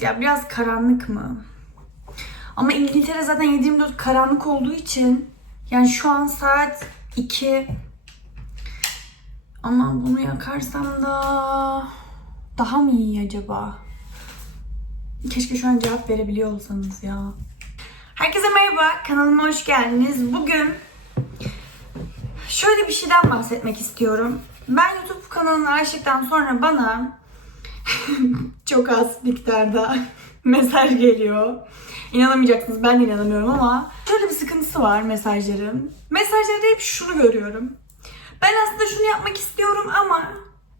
Ya biraz karanlık mı? Ama İngiltere zaten 7-24 karanlık olduğu için yani şu an saat 2 ama bunu yakarsam da daha mı iyi acaba? Keşke şu an cevap verebiliyor olsanız ya. Herkese merhaba, kanalıma hoş geldiniz. Bugün şöyle bir şeyden bahsetmek istiyorum. Ben YouTube kanalını açtıktan sonra bana çok az miktarda mesaj geliyor. İnanamayacaksınız ben de inanamıyorum ama şöyle bir sıkıntısı var mesajların. Mesajlarda hep şunu görüyorum. Ben aslında şunu yapmak istiyorum ama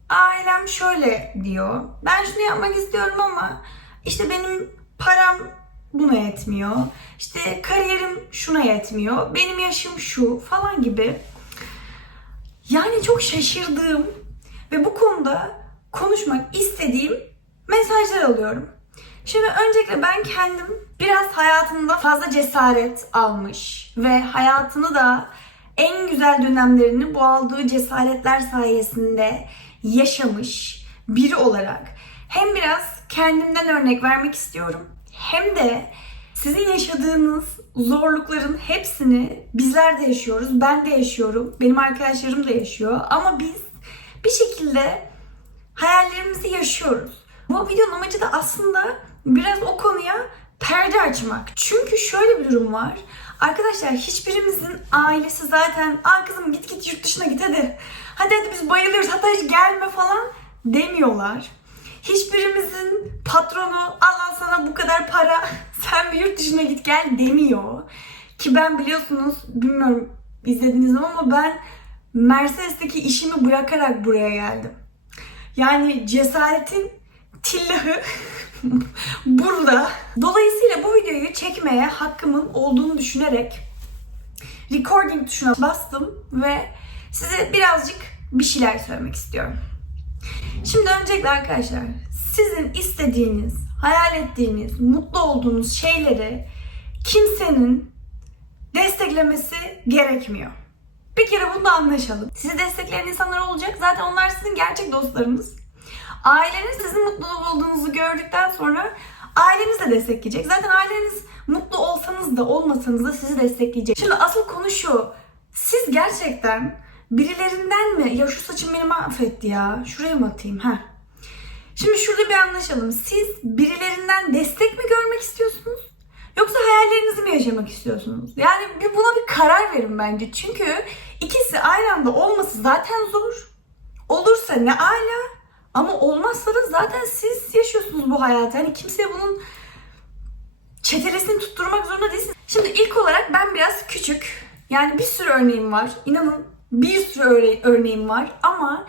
ailem şöyle diyor. Ben şunu yapmak istiyorum ama işte benim param buna yetmiyor. İşte kariyerim şuna yetmiyor. Benim yaşım şu falan gibi. Yani çok şaşırdığım ve bu konuda konuşmak istediğim mesajlar alıyorum. Şimdi öncelikle ben kendim biraz hayatımda fazla cesaret almış ve hayatını da en güzel dönemlerini bu aldığı cesaretler sayesinde yaşamış biri olarak hem biraz kendimden örnek vermek istiyorum hem de sizin yaşadığınız zorlukların hepsini bizler de yaşıyoruz. Ben de yaşıyorum. Benim arkadaşlarım da yaşıyor. Ama biz bir şekilde hayallerimizi yaşıyoruz. Bu videonun amacı da aslında biraz o konuya perde açmak. Çünkü şöyle bir durum var. Arkadaşlar hiçbirimizin ailesi zaten aa kızım git git yurt dışına git hadi. Hadi hadi biz bayılıyoruz hatta hiç gelme falan demiyorlar. Hiçbirimizin patronu al al sana bu kadar para sen bir yurt dışına git gel demiyor. Ki ben biliyorsunuz bilmiyorum izlediniz mi ama ben Mercedes'teki işimi bırakarak buraya geldim. Yani cesaretin tillahı burada. Dolayısıyla bu videoyu çekmeye hakkımın olduğunu düşünerek recording tuşuna bastım ve size birazcık bir şeyler söylemek istiyorum. Şimdi öncelikle arkadaşlar sizin istediğiniz, hayal ettiğiniz, mutlu olduğunuz şeyleri kimsenin desteklemesi gerekmiyor. Bir kere bunu da anlaşalım. Sizi destekleyen insanlar olacak. Zaten onlar sizin gerçek dostlarınız. Aileniz sizin mutlu olduğunuzu gördükten sonra aileniz de destekleyecek. Zaten aileniz mutlu olsanız da olmasanız da sizi destekleyecek. Şimdi asıl konu şu. Siz gerçekten birilerinden mi? Ya şu saçım beni mahvetti ya. Şuraya mı atayım? ha? Şimdi şurada bir anlaşalım. Siz birilerinden destek mi görmek istiyorsunuz? Yoksa hayallerinizi mi yaşamak istiyorsunuz? Yani buna bir karar verin bence. Çünkü ikisi aynı anda olması zaten zor. Olursa ne ala ama olmazsa da zaten siz yaşıyorsunuz bu hayatı. Hani kimseye bunun çetelesini tutturmak zorunda değilsiniz. Şimdi ilk olarak ben biraz küçük. Yani bir sürü örneğim var. İnanın bir sürü öre- örneğim var. Ama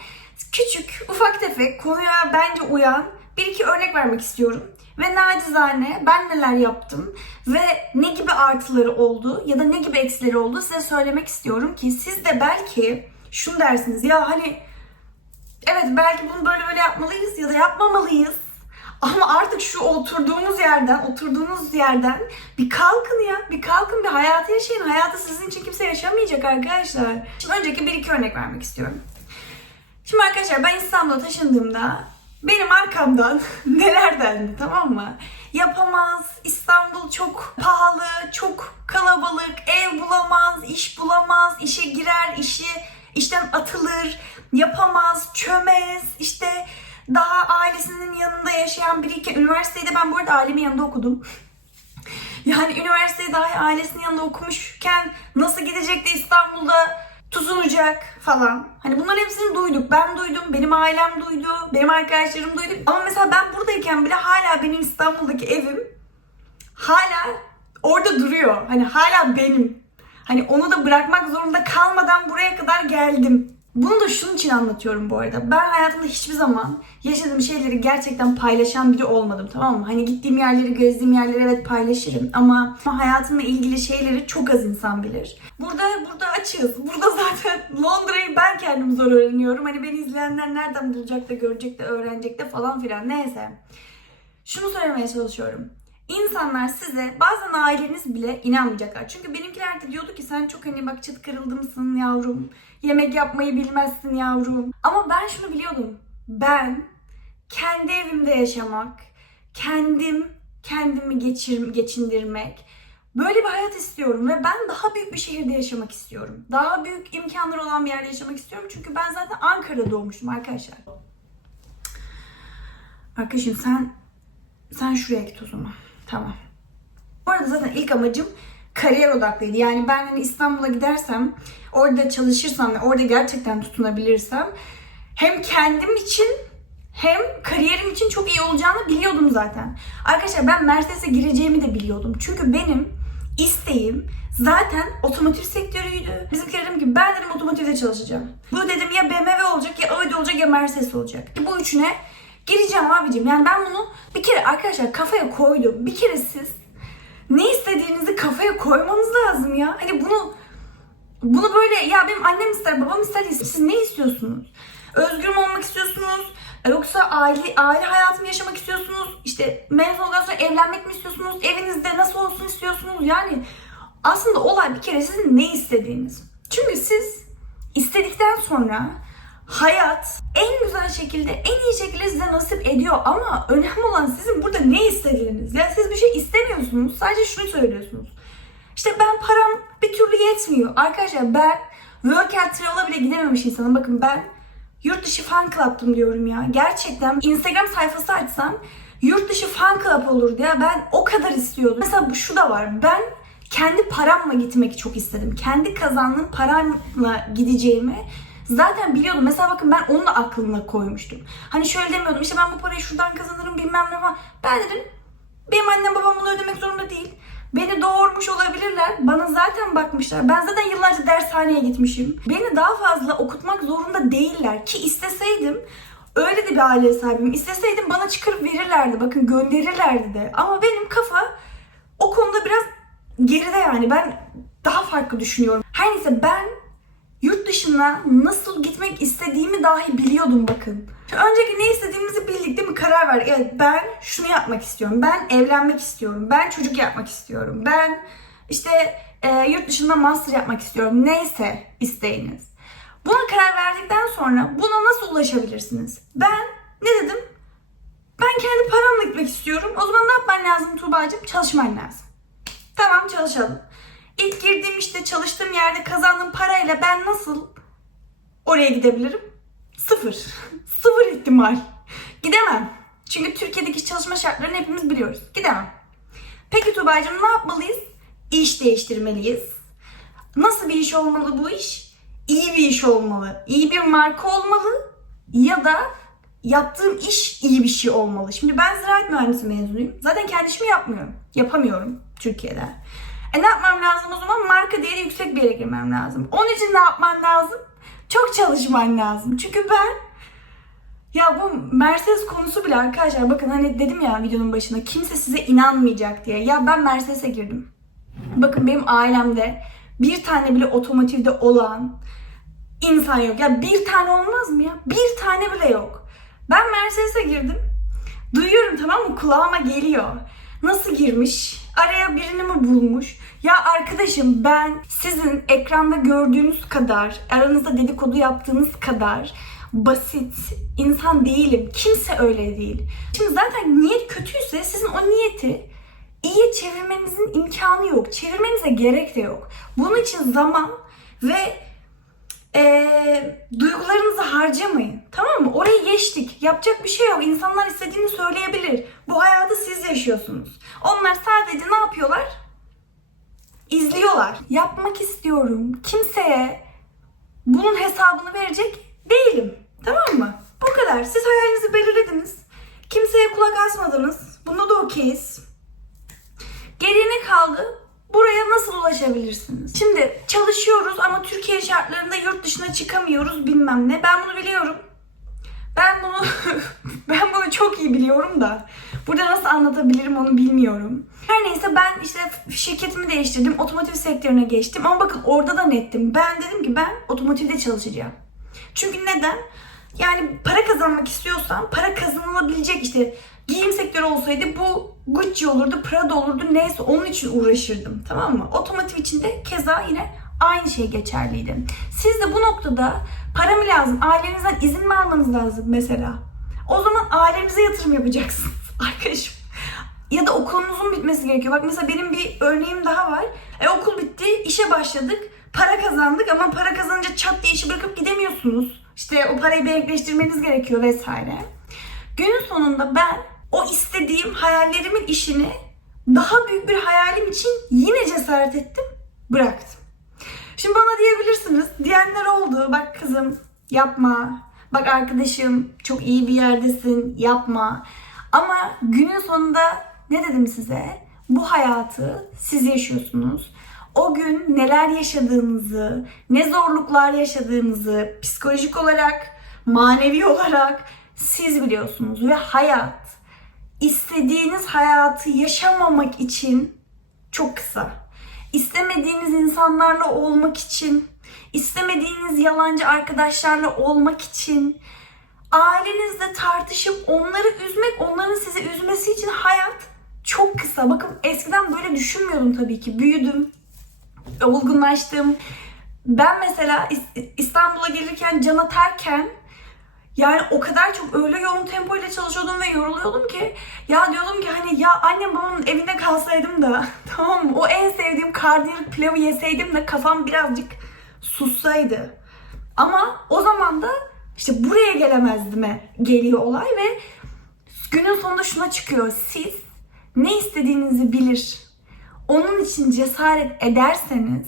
küçük, ufak tefek, konuya bence uyan bir iki örnek vermek istiyorum. Ve nacizane ben neler yaptım ve ne gibi artıları oldu ya da ne gibi eksileri oldu size söylemek istiyorum ki siz de belki şunu dersiniz ya hani evet belki bunu böyle böyle yapmalıyız ya da yapmamalıyız. Ama artık şu oturduğumuz yerden, oturduğunuz yerden bir kalkın ya. Bir kalkın, bir hayatı yaşayın. Hayatı sizin için kimse yaşamayacak arkadaşlar. Şimdi önceki bir iki örnek vermek istiyorum. Şimdi arkadaşlar ben İstanbul'a taşındığımda benim arkamdan neler dendi tamam mı? Yapamaz, İstanbul çok pahalı, çok kalabalık, ev bulamaz, iş bulamaz, işe girer, işi işten atılır, yapamaz, çömez, işte daha ailesinin yanında yaşayan biriyken üniversiteyi de ben bu arada ailemin yanında okudum. Yani üniversiteyi dahi ailesinin yanında okumuşken nasıl gidecek de İstanbul'da tutunacak falan. Hani bunların hepsini duyduk. Ben duydum, benim ailem duydu, benim arkadaşlarım duydu. Ama mesela ben buradayken bile hala benim İstanbul'daki evim hala orada duruyor. Hani hala benim. Hani onu da bırakmak zorunda kalmadan buraya kadar geldim. Bunu da şunun için anlatıyorum bu arada. Ben hayatımda hiçbir zaman yaşadığım şeyleri gerçekten paylaşan biri olmadım tamam mı? Hani gittiğim yerleri, gezdiğim yerleri evet paylaşırım ama hayatımla ilgili şeyleri çok az insan bilir. Burada burada açığız. Burada zaten Londra'yı ben kendim zor öğreniyorum. Hani beni izleyenler nereden bulacak da görecek de öğrenecek de falan filan. Neyse. Şunu söylemeye çalışıyorum. İnsanlar size bazen aileniz bile inanmayacaklar. Çünkü benimkiler de diyordu ki sen çok hani bak çıt kırıldı mısın yavrum? Yemek yapmayı bilmezsin yavrum. Ama ben şunu biliyordum. Ben kendi evimde yaşamak, kendim kendimi geçir, geçindirmek. Böyle bir hayat istiyorum ve ben daha büyük bir şehirde yaşamak istiyorum. Daha büyük imkanları olan bir yerde yaşamak istiyorum. Çünkü ben zaten Ankara'da doğmuştum arkadaşlar. Arkadaşım sen sen şuraya git o zaman. Tamam. Bu arada zaten ilk amacım kariyer odaklıydı. Yani ben hani İstanbul'a gidersem, orada çalışırsam ve orada gerçekten tutunabilirsem hem kendim için hem kariyerim için çok iyi olacağını biliyordum zaten. Arkadaşlar ben Mercedes'e gireceğimi de biliyordum. Çünkü benim isteğim zaten otomotiv sektörüydü. Bizimkiler dedim ki ben dedim otomotivde çalışacağım. Bu dedim ya BMW olacak ya Audi olacak ya Mercedes olacak. Bu üçüne gireceğim abicim. Yani ben bunu bir kere arkadaşlar kafaya koydum. Bir kere siz ne istediğinizi kafaya koymanız lazım ya. Hani bunu bunu böyle ya benim annem ister, babam ister. Siz ne istiyorsunuz? Özgür mü olmak istiyorsunuz? Yoksa aile aile hayatımı yaşamak istiyorsunuz? İşte mezun olduktan sonra evlenmek mi istiyorsunuz? Evinizde nasıl olsun istiyorsunuz? Yani aslında olay bir kere sizin ne istediğiniz. Çünkü siz istedikten sonra hayat en güzel şekilde, en iyi şekilde size nasip ediyor. Ama önemli olan sizin burada ne istediğiniz. Yani siz bir şey istemiyorsunuz. Sadece şunu söylüyorsunuz. İşte ben param bir türlü yetmiyor. Arkadaşlar ben Work and Travel'a bile gidememiş insanım. Bakın ben yurt dışı fan club'tım diyorum ya. Gerçekten Instagram sayfası açsam yurt dışı fan club olurdu ya. Ben o kadar istiyordum. Mesela bu şu da var. Ben kendi paramla gitmek çok istedim. Kendi kazandığım paramla gideceğimi zaten biliyordum. Mesela bakın ben onu da aklımda koymuştum. Hani şöyle demiyordum işte ben bu parayı şuradan kazanırım bilmem ne ama ben dedim benim annem babam bunu ödemek zorunda değil. Beni doğurmuş olabilirler. Bana zaten bakmışlar. Ben zaten yıllarca dershaneye gitmişim. Beni daha fazla okutmak zorunda değiller. Ki isteseydim öyle de bir aile sahibim. İsteseydim bana çıkarıp verirlerdi. Bakın gönderirlerdi de. Ama benim kafa o konuda biraz geride yani. Ben daha farklı düşünüyorum. Her neyse ben yurt dışına nasıl gitmek istediğimi dahi biliyordum bakın. Önceki ne istediğimizi bildik değil mi? Karar ver. Evet ben şunu yapmak istiyorum. Ben evlenmek istiyorum. Ben çocuk yapmak istiyorum. Ben işte e, yurt dışında master yapmak istiyorum. Neyse isteğiniz. Buna karar verdikten sonra buna nasıl ulaşabilirsiniz? Ben ne dedim? Ben kendi paramla gitmek istiyorum. O zaman ne yapman lazım Tuğba'cığım? Çalışman lazım. Tamam çalışalım. İlk girdiğim işte çalıştığım yerde kazandığım parayla ben nasıl oraya gidebilirim? Sıfır. Sıfır ihtimal. Gidemem. Çünkü Türkiye'deki çalışma şartlarını hepimiz biliyoruz. Gidemem. Peki Tuğba'cığım ne yapmalıyız? İş değiştirmeliyiz. Nasıl bir iş olmalı bu iş? İyi bir iş olmalı. İyi bir marka olmalı. Ya da yaptığım iş iyi bir şey olmalı. Şimdi ben ziraat mühendisi mezunuyum. Zaten kendi işimi yapmıyorum. Yapamıyorum Türkiye'de. E ne yapmam lazım o zaman? Marka değeri yüksek bir yere girmem lazım. Onun için ne yapman lazım? Çok çalışman lazım. Çünkü ben ya bu Mercedes konusu bile arkadaşlar bakın hani dedim ya videonun başında kimse size inanmayacak diye. Ya ben Mercedes'e girdim. Bakın benim ailemde bir tane bile otomotivde olan insan yok. Ya bir tane olmaz mı ya? Bir tane bile yok. Ben Mercedes'e girdim. Duyuyorum tamam mı? Kulağıma geliyor. Nasıl girmiş? Araya birini mi bulmuş? Ya arkadaşım ben sizin ekranda gördüğünüz kadar, aranızda dedikodu yaptığınız kadar basit insan değilim. Kimse öyle değil. Şimdi zaten niyet kötüyse sizin o niyeti iyiye çevirmenizin imkanı yok. Çevirmenize gerek de yok. Bunun için zaman ve eee, duygularınızı harcamayın. Tamam mı? Orayı geçtik. Yapacak bir şey yok. İnsanlar istediğini söyleyebilir. Bu hayatı siz yaşıyorsunuz. Onlar sadece ne yapıyorlar? İzliyorlar. Yapmak istiyorum. Kimseye bunun hesabını verecek değilim. Tamam mı? Bu kadar. Siz hayalinizi belirlediniz. Kimseye kulak asmadınız. Bunda da okeyiz. Geriye kaldı? Buraya nasıl ulaşabilirsiniz? Şimdi çalışıyoruz ama Türkiye şartlarında yurt dışına çıkamıyoruz bilmem ne. Ben bunu biliyorum. Ben bunu ben bunu çok iyi biliyorum da burada nasıl anlatabilirim onu bilmiyorum. Her neyse ben işte şirketimi değiştirdim. Otomotiv sektörüne geçtim ama bakın orada da nettim. Ben dedim ki ben otomotivde çalışacağım. Çünkü neden? Yani para kazanmak istiyorsam para kazanılabilecek işte giyim sektörü olsaydı bu Gucci olurdu, Prada olurdu neyse onun için uğraşırdım tamam mı? Otomotiv için de keza yine aynı şey geçerliydi. Siz de bu noktada para mı lazım? Ailenizden izin mi almanız lazım mesela? O zaman ailenize yatırım yapacaksınız arkadaşım. bitmesi gerekiyor. Bak mesela benim bir örneğim daha var. E, okul bitti, işe başladık, para kazandık ama para kazanınca çat diye işi bırakıp gidemiyorsunuz. İşte o parayı denkleştirmeniz gerekiyor vesaire. Günün sonunda ben o istediğim hayallerimin işini daha büyük bir hayalim için yine cesaret ettim, bıraktım. Şimdi bana diyebilirsiniz, diyenler oldu. Bak kızım yapma. Bak arkadaşım çok iyi bir yerdesin, yapma. Ama günün sonunda ne dedim size? Bu hayatı siz yaşıyorsunuz. O gün neler yaşadığınızı, ne zorluklar yaşadığınızı psikolojik olarak, manevi olarak siz biliyorsunuz ve hayat istediğiniz hayatı yaşamamak için çok kısa. İstemediğiniz insanlarla olmak için, istemediğiniz yalancı arkadaşlarla olmak için, ailenizle tartışıp onları üzmek, onların sizi üzmesi için hayat çok kısa. Bakın eskiden böyle düşünmüyordum tabii ki. Büyüdüm, olgunlaştım. Ben mesela İs- İstanbul'a gelirken can atarken yani o kadar çok öyle yoğun tempoyla çalışıyordum ve yoruluyordum ki ya diyordum ki hani ya annem babamın evinde kalsaydım da tamam o en sevdiğim karnıyarık pilavı yeseydim de kafam birazcık sussaydı. Ama o zaman da işte buraya gelemezdim geliyor olay ve günün sonunda şuna çıkıyor. Siz ne istediğinizi bilir. Onun için cesaret ederseniz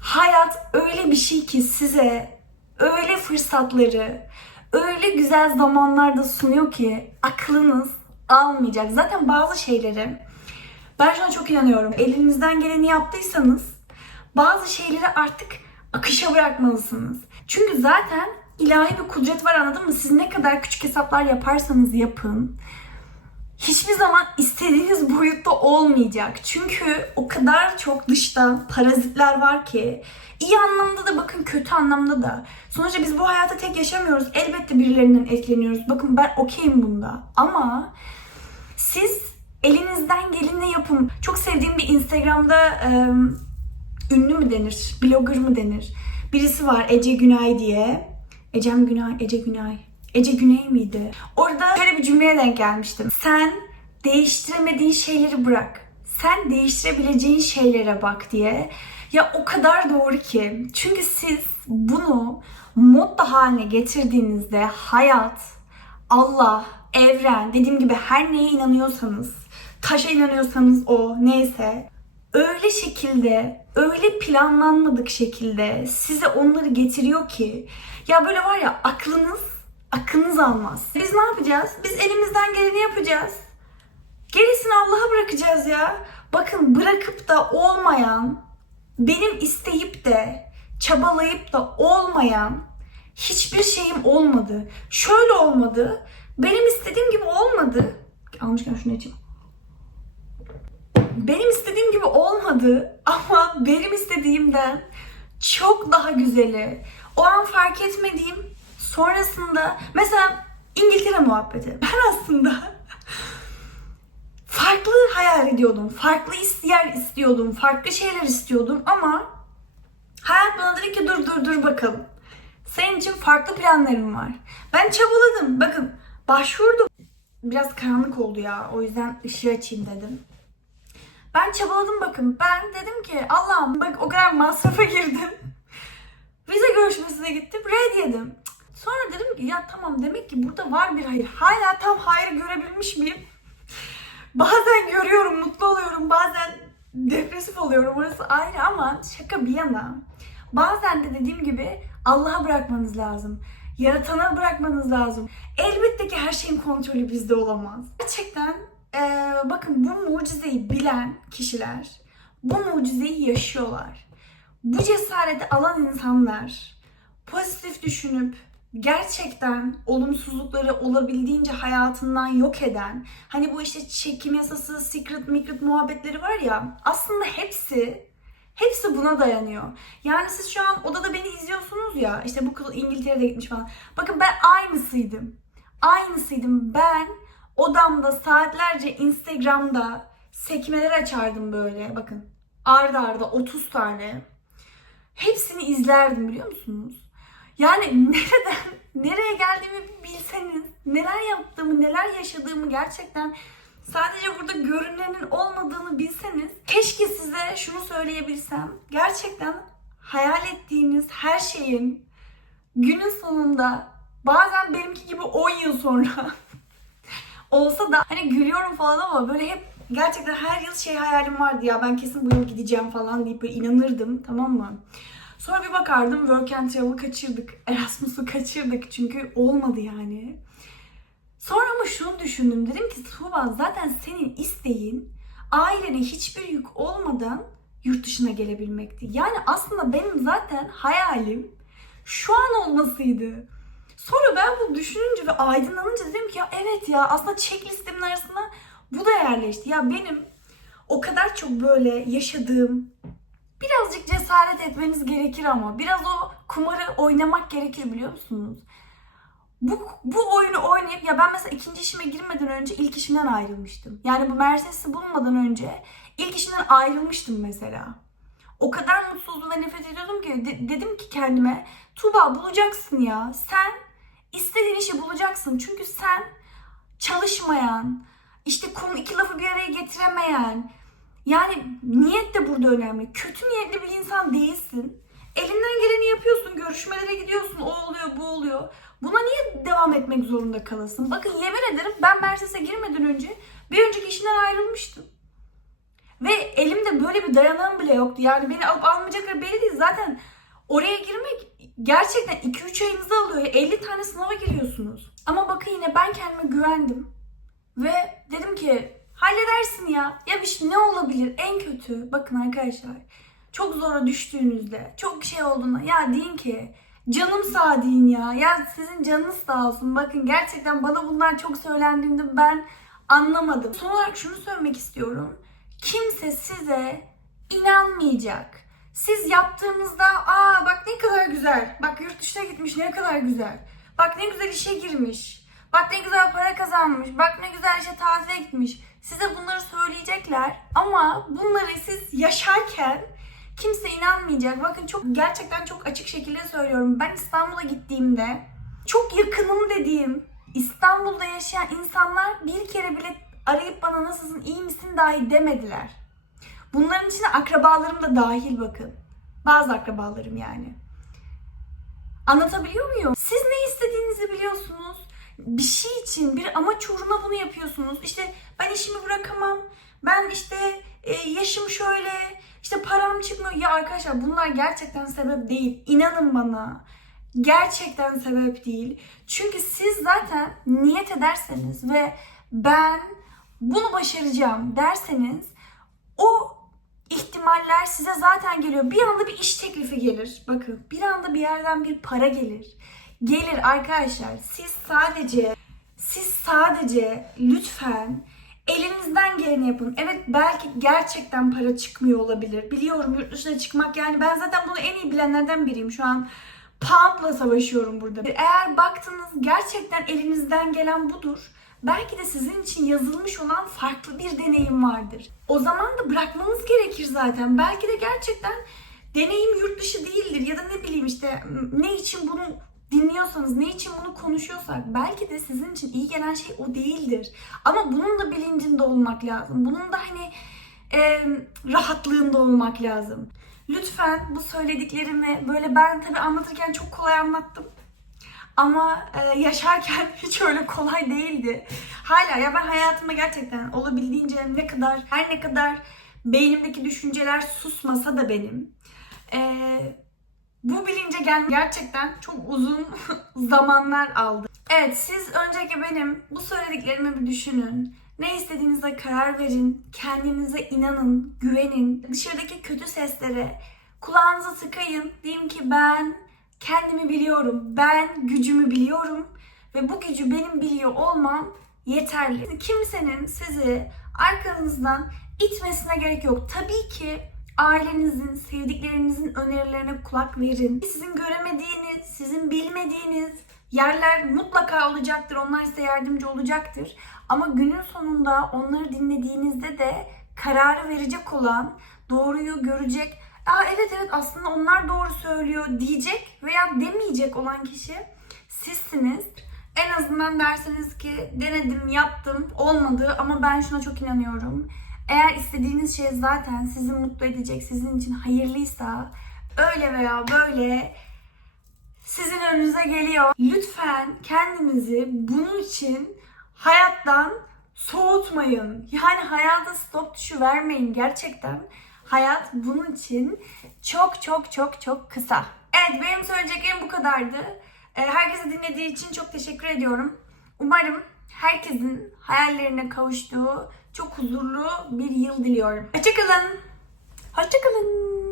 hayat öyle bir şey ki size öyle fırsatları, öyle güzel zamanlarda sunuyor ki aklınız almayacak. Zaten bazı şeyleri ben şuna çok inanıyorum. Elinizden geleni yaptıysanız bazı şeyleri artık akışa bırakmalısınız. Çünkü zaten ilahi bir kudret var anladın mı? Siz ne kadar küçük hesaplar yaparsanız yapın hiçbir zaman istediğiniz boyutta olmayacak. Çünkü o kadar çok dışta parazitler var ki iyi anlamda da bakın kötü anlamda da. Sonuçta biz bu hayata tek yaşamıyoruz. Elbette birilerinden etkileniyoruz. Bakın ben okeyim bunda. Ama siz elinizden geleni yapın. Çok sevdiğim bir Instagram'da e, ünlü mü denir, blogger mı denir? Birisi var Ece Günay diye. Ecem Günay, Ece Günay. Ece Güney miydi? Orada şöyle bir cümleye denk gelmiştim. Sen değiştiremediğin şeyleri bırak. Sen değiştirebileceğin şeylere bak diye. Ya o kadar doğru ki. Çünkü siz bunu modda haline getirdiğinizde hayat, Allah, evren, dediğim gibi her neye inanıyorsanız, taşa inanıyorsanız o neyse öyle şekilde, öyle planlanmadık şekilde size onları getiriyor ki ya böyle var ya aklınız aklınız almaz. Biz ne yapacağız? Biz elimizden geleni yapacağız. Gerisini Allah'a bırakacağız ya. Bakın bırakıp da olmayan, benim isteyip de çabalayıp da olmayan hiçbir şeyim olmadı. Şöyle olmadı. Benim istediğim gibi olmadı. Almışken şunu içeyim. Benim istediğim gibi olmadı ama benim istediğimden çok daha güzeli. O an fark etmediğim sonrasında mesela İngiltere muhabbeti. Ben aslında farklı hayal ediyordum. Farklı yer istiyordum. Farklı şeyler istiyordum ama hayat bana dedi ki dur dur dur bakalım. Senin için farklı planlarım var. Ben çabaladım. Bakın başvurdum. Biraz karanlık oldu ya. O yüzden ışığı açayım dedim. Ben çabaladım bakın. Ben dedim ki Allah'ım bak o kadar masrafa girdim. Vize görüşmesine gittim. Red yedim. Sonra dedim ki ya tamam demek ki burada var bir hayır. Hala tam hayır görebilmiş miyim? Bazen görüyorum, mutlu oluyorum. Bazen depresif oluyorum. Orası ayrı ama şaka bir yana. Bazen de dediğim gibi Allah'a bırakmanız lazım. Yaratana bırakmanız lazım. Elbette ki her şeyin kontrolü bizde olamaz. Gerçekten ee, bakın bu mucizeyi bilen kişiler bu mucizeyi yaşıyorlar. Bu cesareti alan insanlar pozitif düşünüp gerçekten olumsuzlukları olabildiğince hayatından yok eden hani bu işte çekim yasası, secret mikret muhabbetleri var ya aslında hepsi hepsi buna dayanıyor. Yani siz şu an odada beni izliyorsunuz ya işte bu kız İngiltere'de gitmiş falan. Bakın ben aynısıydım. Aynısıydım. Ben odamda saatlerce Instagram'da sekmeler açardım böyle. Bakın arda arda 30 tane. Hepsini izlerdim biliyor musunuz? Yani nereden nereye geldiğimi bilseniz, neler yaptığımı, neler yaşadığımı gerçekten sadece burada görünenin olmadığını bilseniz. Keşke size şunu söyleyebilsem. Gerçekten hayal ettiğiniz her şeyin günün sonunda bazen benimki gibi 10 yıl sonra olsa da hani gülüyorum falan ama böyle hep gerçekten her yıl şey hayalim vardı ya ben kesin bu yıl gideceğim falan deyip böyle inanırdım tamam mı? Sonra bir bakardım Work and Travel'ı kaçırdık. Erasmus'u kaçırdık çünkü olmadı yani. Sonra ama şunu düşündüm. Dedim ki Tuğba zaten senin isteğin ailene hiçbir yük olmadan yurt dışına gelebilmekti. Yani aslında benim zaten hayalim şu an olmasıydı. Sonra ben bunu düşününce ve aydınlanınca dedim ki ya evet ya aslında checklistimin arasına bu da yerleşti. Ya benim o kadar çok böyle yaşadığım birazcık cesaret etmeniz gerekir ama biraz o kumarı oynamak gerekir biliyor musunuz? Bu, bu oyunu oynayıp ya ben mesela ikinci işime girmeden önce ilk işimden ayrılmıştım. Yani bu Mercedes'i bulmadan önce ilk işimden ayrılmıştım mesela. O kadar mutsuzdum ve nefret ediyordum ki de- dedim ki kendime Tuğba bulacaksın ya. Sen istediğin işi bulacaksın. Çünkü sen çalışmayan, işte konu iki lafı bir araya getiremeyen, yani niyet de burada önemli. Kötü niyetli bir insan değilsin. Elinden geleni yapıyorsun, görüşmelere gidiyorsun, o oluyor, bu oluyor. Buna niye devam etmek zorunda kalasın? Bakın yemin ederim ben Mercedes'e girmeden önce bir önceki işinden ayrılmıştım. Ve elimde böyle bir dayanağım bile yoktu. Yani beni alıp almayacakları belli değil. Zaten oraya girmek gerçekten 2-3 ayınızı alıyor. 50 tane sınava giriyorsunuz. Ama bakın yine ben kendime güvendim. Ve dedim ki halledersin ya. Ya bir şey ne olabilir? En kötü. Bakın arkadaşlar. Çok zora düştüğünüzde, çok şey olduğunda ya deyin ki canım sağ deyin ya. Ya sizin canınız sağ olsun. Bakın gerçekten bana bunlar çok söylendiğinde ben anlamadım. Son olarak şunu söylemek istiyorum. Kimse size inanmayacak. Siz yaptığınızda aa bak ne kadar güzel. Bak yurt dışına gitmiş ne kadar güzel. Bak ne güzel işe girmiş. Bak ne güzel para kazanmış. Bak ne güzel işte tatile gitmiş. Size bunları söyleyecekler ama bunları siz yaşarken kimse inanmayacak. Bakın çok gerçekten çok açık şekilde söylüyorum. Ben İstanbul'a gittiğimde çok yakınım dediğim İstanbul'da yaşayan insanlar bir kere bile arayıp bana nasılsın iyi misin dahi demediler. Bunların içine akrabalarım da dahil bakın. Bazı akrabalarım yani. Anlatabiliyor muyum? Siz ne istediğinizi biliyorsunuz. Bir şey için, bir amaç uğruna bunu yapıyorsunuz. İşte ben işimi bırakamam. Ben işte e, yaşım şöyle, işte param çıkmıyor. Ya arkadaşlar bunlar gerçekten sebep değil. İnanın bana. Gerçekten sebep değil. Çünkü siz zaten niyet ederseniz ve ben bunu başaracağım derseniz o ihtimaller size zaten geliyor. Bir anda bir iş teklifi gelir. Bakın bir anda bir yerden bir para gelir. Gelir arkadaşlar. Siz sadece siz sadece lütfen elinizden geleni yapın. Evet belki gerçekten para çıkmıyor olabilir. Biliyorum yurt dışına çıkmak yani ben zaten bunu en iyi bilenlerden biriyim. Şu an poundla savaşıyorum burada. Eğer baktınız gerçekten elinizden gelen budur. Belki de sizin için yazılmış olan farklı bir deneyim vardır. O zaman da bırakmanız gerekir zaten. Belki de gerçekten deneyim yurt dışı değildir ya da ne bileyim işte ne için bunu dinliyorsanız, ne için bunu konuşuyorsak belki de sizin için iyi gelen şey o değildir. Ama bunun da bilincinde olmak lazım. Bunun da hani e, rahatlığında olmak lazım. Lütfen bu söylediklerimi böyle ben tabii anlatırken çok kolay anlattım. Ama e, yaşarken hiç öyle kolay değildi. Hala ya ben hayatımda gerçekten olabildiğince ne kadar her ne kadar beynimdeki düşünceler susmasa da benim e, bu bilince gelmek gerçekten çok uzun zamanlar aldı. Evet siz önceki benim bu söylediklerimi bir düşünün. Ne istediğinize karar verin. Kendinize inanın, güvenin. Dışarıdaki kötü seslere kulağınızı tıkayın. Deyin ki ben kendimi biliyorum. Ben gücümü biliyorum. Ve bu gücü benim biliyor olmam yeterli. Kimsenin sizi arkanızdan itmesine gerek yok. Tabii ki ailenizin, sevdiklerinizin önerilerine kulak verin. Sizin göremediğiniz, sizin bilmediğiniz yerler mutlaka olacaktır. Onlar size yardımcı olacaktır. Ama günün sonunda onları dinlediğinizde de kararı verecek olan, doğruyu görecek, Aa evet evet aslında onlar doğru söylüyor diyecek veya demeyecek olan kişi sizsiniz. En azından derseniz ki denedim, yaptım, olmadı ama ben şuna çok inanıyorum. Eğer istediğiniz şey zaten sizi mutlu edecek, sizin için hayırlıysa öyle veya böyle sizin önünüze geliyor. Lütfen kendinizi bunun için hayattan soğutmayın. Yani hayata stop tuşu vermeyin gerçekten. Hayat bunun için çok çok çok çok kısa. Evet benim söyleyeceklerim bu kadardı. Ee, Herkese dinlediği için çok teşekkür ediyorum. Umarım herkesin hayallerine kavuştuğu çok huzurlu bir yıl diliyorum. Hoşçakalın. Hoşçakalın.